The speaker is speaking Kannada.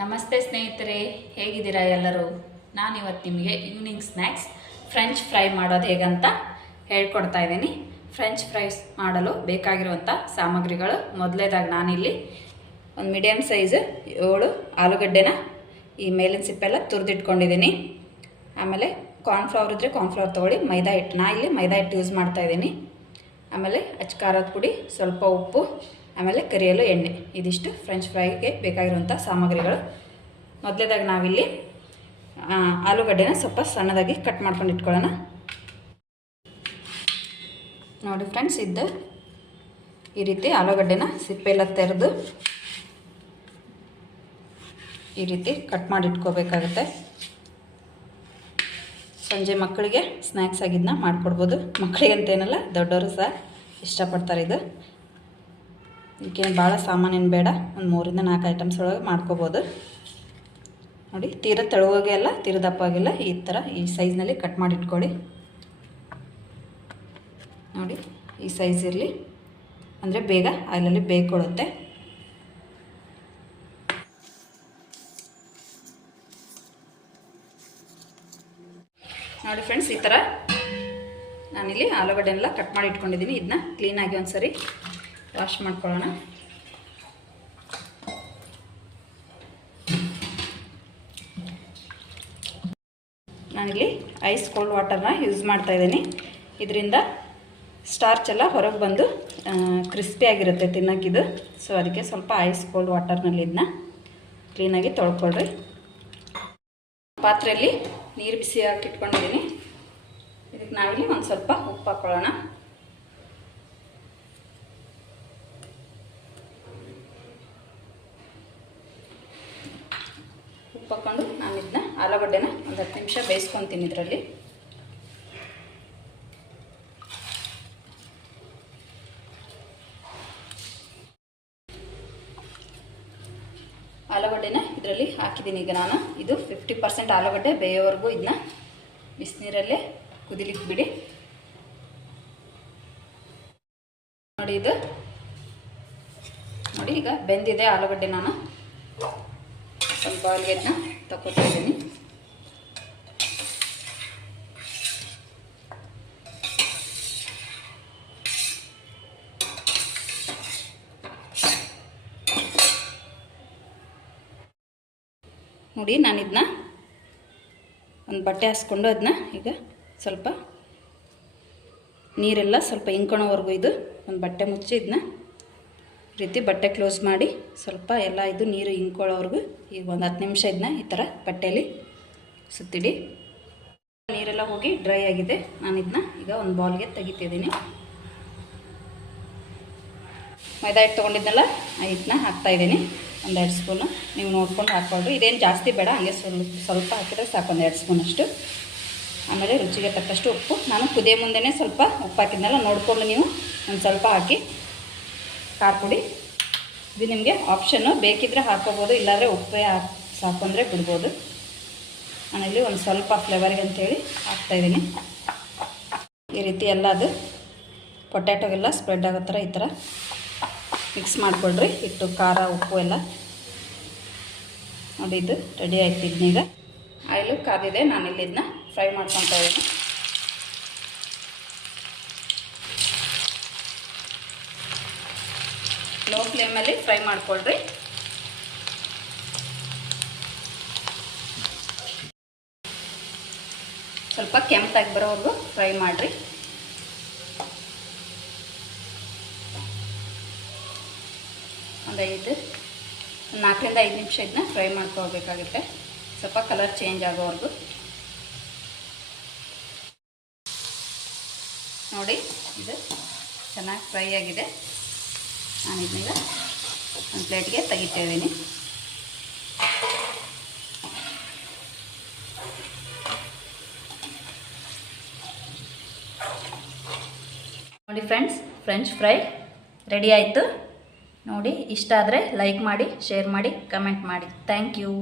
ನಮಸ್ತೆ ಸ್ನೇಹಿತರೆ, ಹೇಗಿದ್ದೀರಾ ಎಲ್ಲರೂ? ನಾನಿವತ್ತು ನಿಮಗೆ ಈವ್ನಿಂಗ್ ಸ್ನ್ಯಾಕ್ಸ್ ಫ್ರೆಂಚ್ ಫ್ರೈ ಮಾಡೋದು ಹೇಗಂತ ಹೇಳ್ಕೊಡ್ತಾ ಇದ್ದೀನಿ. ಫ್ರೆಂಚ್ ಫ್ರೈಸ್ ಮಾಡಲು ಬೇಕಾಗಿರುವಂಥ ಸಾಮಗ್ರಿಗಳು, ಮೊದಲೇದಾಗಿ ನಾನಿಲ್ಲಿ ಒಂದು ಮೀಡಿಯಮ್ ಸೈಜ್ 7 ಆಲೂಗಡ್ಡೆನ ಈ ಮೇಲಿನ ಸಿಪ್ಪೆಲ್ಲ ತುರಿದಿಟ್ಕೊಂಡಿದ್ದೀನಿ. ಆಮೇಲೆ ಕಾರ್ನ್ಫ್ಲವರ್ ಇದ್ದರೆ ಕಾರ್ನ್ಫ್ಲವರ್ ತೊಗೊಳ್ಳಿ, ಮೈದಾ ಹಿಟ್ಟು, ನಾ ಇಲ್ಲಿ ಮೈದಾ ಹಿಟ್ಟು ಯೂಸ್ ಮಾಡ್ತಾಯಿದ್ದೀನಿ. ಆಮೇಲೆ ಖಾರದ ಪುಡಿ, ಸ್ವಲ್ಪ ಉಪ್ಪು, ಆಮೇಲೆ ಕರಿಯಲು ಎಣ್ಣೆ. ಇದಿಷ್ಟು ಫ್ರೆಂಚ್ ಫ್ರೈಗೆ ಬೇಕಾಗಿರುವಂಥ ಸಾಮಗ್ರಿಗಳು. ಮೊದಲೇದಾಗಿ ನಾವಿಲ್ಲಿ ಆಲೂಗಡ್ಡೆನ ಸ್ವಲ್ಪ ಸಣ್ಣದಾಗಿ ಕಟ್ ಮಾಡ್ಕೊಂಡು ಇಟ್ಕೊಳ್ಳೋಣ. ನೋಡಿ ಫ್ರೆಂಡ್ಸ್, ಈ ರೀತಿ ಆಲೂಗಡ್ಡೆನ ಸಿಪ್ಪೆಲ್ಲ ತೆರೆದು ಈ ರೀತಿ ಕಟ್ ಮಾಡಿ ಇಟ್ಕೋಬೇಕಾಗುತ್ತೆ. ಸಂಜೆ ಮಕ್ಕಳಿಗೆ ಸ್ನ್ಯಾಕ್ಸ್ ಆಗಿದ್ದನ್ನ ಮಾಡಿಕೊಡ್ಬೋದು. ಮಕ್ಕಳಿಗೆ ಅಂತೇನಲ್ಲ, ದೊಡ್ಡವರು ಸಹ ಇಷ್ಟಪಡ್ತಾರೆ. ಇದಕ್ಕೇನು ಭಾಳ ಸಾಮಾನೇನು ಬೇಡ, ಒಂದು 3 ಇಂದ 4 ಐಟಮ್ಸ್ ಒಳಗೆ ಮಾಡ್ಕೋಬೋದು. ನೋಡಿ, ತೀರ ತೆಳುವಾಗೆ ಅಲ್ಲ, ತೀರ ದಪ್ಪಾಗಿಲ್ಲ, ಈ ಥರ ಈ ಸೈಜ್ನಲ್ಲಿ ಕಟ್ ಮಾಡಿ ಇಟ್ಕೊಳ್ಳಿ. ನೋಡಿ, ಈ ಸೈಜ್ ಇರಲಿ, ಅಂದರೆ ಬೇಗ ಆಯಿಲಲ್ಲಿ ಬೇಯ್ಕೊಳ್ಳುತ್ತೆ. ನೋಡಿ ಫ್ರೆಂಡ್ಸ್, ಈ ಥರ ನಾನಿಲ್ಲಿ ಆಲೂಗಡ್ಡೆನೆಲ್ಲ ಕಟ್ ಮಾಡಿ ಇಟ್ಕೊಂಡಿದ್ದೀನಿ. ಇದನ್ನ ಕ್ಲೀನಾಗಿ ಒಂದು ಸರಿ ವಾಶ್ ಮಾಡ್ಕೊಳ್ಳೋಣ. ನಾನಿಲ್ಲಿ ಐಸ್ ಕೋಲ್ಡ್ ವಾಟರ್ನ ಯೂಸ್ ಮಾಡ್ತಾಯಿದ್ದೀನಿ. ಇದರಿಂದ ಸ್ಟಾರ್ಚ್ ಎಲ್ಲ ಹೊರಗೆ ಬಂದು ಕ್ರಿಸ್ಪಿಯಾಗಿರುತ್ತೆ ತಿನ್ನೋಕ್ಕಿದು. ಸೊ ಅದಕ್ಕೆ ಸ್ವಲ್ಪ ಐಸ್ ಕೋಲ್ಡ್ ವಾಟರ್ನಲ್ಲಿ ಇದನ್ನ ಕ್ಲೀನಾಗಿ ತೊಳ್ಕೊಳ್ರಿ. ಪಾತ್ರೆಯಲ್ಲಿ ನೀರು ಬಿಸಿ ಹಾಕಿಟ್ಕೊಂಡಿದ್ದೀನಿ. ಇದಕ್ಕೆ ನಾವಿಲ್ಲಿ ಒಂದು ಸ್ವಲ್ಪ ಉಪ್ಪು ಹಾಕ್ಕೊಳ್ಳೋಣ. ಉಪ್ಪು ಹಾಕ್ಕೊಂಡು ನಾನು ಇದನ್ನ ಆಲೂಗಡ್ಡೆನ ಒಂದು 10 ನಿಮಿಷ ಬೇಯಿಸ್ಕೊತೀನಿ. ಇದರಲ್ಲಿ ಆಲೂಗಡ್ಡೆನ ಇದರಲ್ಲಿ ಹಾಕಿದ್ದೀನಿ. ಈಗ ನಾನು ಇದು 50% ಆಲೂಗಡ್ಡೆ ಬೇಯೋವರೆಗೂ ಇದನ್ನ ಬಿಸಿನೀರಲ್ಲೇ ಕುದಿಲಿಕ್ಕೆ ಬಿಡಿ. ನೋಡಿ, ನೋಡಿ ಈಗ ಬೆಂದಿದೆ ಆಲೂಗಡ್ಡೆ. ನಾನು ಸ್ವಲ್ಪ ಆಲೂಗಡ್ಡೆನ ತಗೋತಾ ಇದ್ದೀನಿ. ನೋಡಿ, ನಾನು ಇದನ್ನ ಒಂದು ಬಟ್ಟೆ ಹಾಸ್ಕೊಂಡು ಅದನ್ನ ಈಗ ಸ್ವಲ್ಪ ನೀರೆಲ್ಲ ಸ್ವಲ್ಪ ಇಂಕೊಳೋವರೆಗೂ ಇದು ಒಂದು ಬಟ್ಟೆ ಮುಚ್ಚಿ ಇದನ್ನ ಈ ರೀತಿ ಬಟ್ಟೆ ಕ್ಲೋಸ್ ಮಾಡಿ ಸ್ವಲ್ಪ ಎಲ್ಲ ಇದು ನೀರು ಇಂಕೊಳ್ಳೋವರೆಗೂ ಈಗ ಒಂದು 10 ನಿಮಿಷ ಇದನ್ನ ಈ ಥರ ಬಟ್ಟೆಯಲ್ಲಿ ಸುತ್ತಿಡಿ. ನೀರೆಲ್ಲ ಹೋಗಿ ಡ್ರೈ ಆಗಿದೆ. ನಾನು ಇದನ್ನ ಈಗ ಒಂದು ಬೌಲ್ಗೆ ತೆಗಿತಿದ್ದೀನಿ. ಮೈದಾ ಹಿಟ್ಟು ತೊಗೊಂಡಿದ್ನಲ್ಲ, ಇದನ್ನ ಹಾಕ್ತಾಯಿದ್ದೀನಿ. 1-2 ಸ್ಪೂನು. ನೀವು ನೋಡ್ಕೊಂಡು ಹಾಕ್ಕೊಳ್ರಿ. ಇದೇನು ಜಾಸ್ತಿ ಬೇಡ, ಹಂಗೆ ಸ್ವಲ್ಪ ಹಾಕಿದ್ರೆ ಸಾಕು, 1-2 ಸ್ಪೂನಷ್ಟು. ಆಮೇಲೆ ರುಚಿಗೆ ತಕ್ಕಷ್ಟು ಉಪ್ಪು. ನಾನು ಕುದಿಯೋ ಮುಂದೆನೇ ಸ್ವಲ್ಪ ಉಪ್ಪು ಹಾಕಿದ್ನಲ್ಲ, ನೋಡಿಕೊಂಡು ನೀವು ಒಂದು ಸ್ವಲ್ಪ ಹಾಕಿ. ಖಾರ ಪುಡಿ ಇದು ನಿಮಗೆ ಆಪ್ಷನ್ನು, ಬೇಕಿದ್ದರೆ ಹಾಕ್ಕೋಬೋದು, ಇಲ್ಲಾಂದರೆ ಉಪ್ಪೇ ಸಾಕು ಅಂದರೆ ಬಿಡ್ಬೋದು. ನಾನಿಲ್ಲಿ ಒಂದು ಸ್ವಲ್ಪ ಫ್ಲೇವರ್ಗೆ ಅಂತೇಳಿ ಹಾಕ್ತಾಯಿದ್ದೀನಿ. ಈ ರೀತಿ ಎಲ್ಲ ಅದು ಪೊಟ್ಯಾಟೊಗೆಲ್ಲ ಸ್ಪ್ರೆಡ್ ಆಗೋ ಥರ ಈ ಥರ ಮಿಕ್ಸ್ ಮಾಡಿಕೊಳ್ರಿ. ಹಿಟ್ಟು, ಖಾರ, ಉಪ್ಪು ಎಲ್ಲ. ನೋಡಿ, ಇದು ರೆಡಿ ಆಯ್ತು. ಇದನ್ನೀಗ ಆಯಿಲು ಕಾದಿದೆ, ನಾನಿಲ್ಲಿ ಇದನ್ನ ಫ್ರೈ ಮಾಡ್ಕೊತಾ ಇದ್ದೀನಿ. ಲೋ ಫ್ಲೇಮಲ್ಲಿ ಫ್ರೈ ಮಾಡ್ಕೊಳ್ರಿ. ಸ್ವಲ್ಪ ಕೆಂಪಾಗಿ ಬರೋವರೆಗೂ ಫ್ರೈ ಮಾಡಿರಿ. ಒಂದು 4 ರಿಂದ 5 ನಿಮಿಷ ಇದನ್ನ ಫ್ರೈ ಮಾಡ್ಕೋಬೇಕಾಗುತ್ತೆ, ಸ್ವಲ್ಪ ಕಲರ್ ಚೇಂಜ್ ಆಗೋವರೆಗೂ. ನೋಡಿ, ಇದು ಚೆನ್ನಾಗಿ ಫ್ರೈ ಆಗಿದೆ. ನಾನು ಇದನ್ನೀಗ ಒಂದು ಪ್ಲೇಟ್ಗೆ ತೆಗಿತಾ ಇದ್ದೀನಿ. ನೋಡಿ ಫ್ರೆಂಡ್ಸ್, ಫ್ರೆಂಚ್ ಫ್ರೈ ರೆಡಿ ಆಯಿತು. ನೋಡಿ, ಇಷ್ಟ ಆದರೆ ಲೈಕ್ ಮಾಡಿ, ಶೇರ್ ಮಾಡಿ, ಕಮೆಂಟ್ ಮಾಡಿ. Thank you.